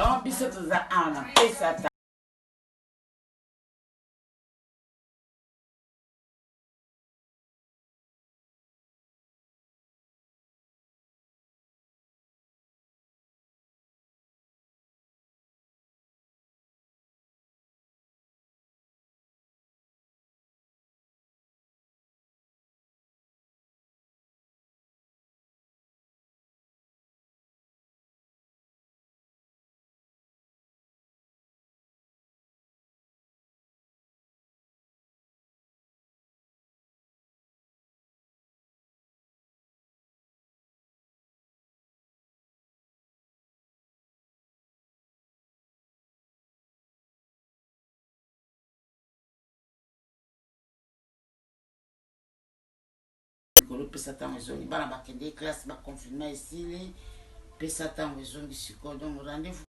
Non, biso toza ana pesa ta. Kolo pesa tango ezongi bana bakende classe ba confirmer esili pesa tango ezongi sikoyo donc rendez-vous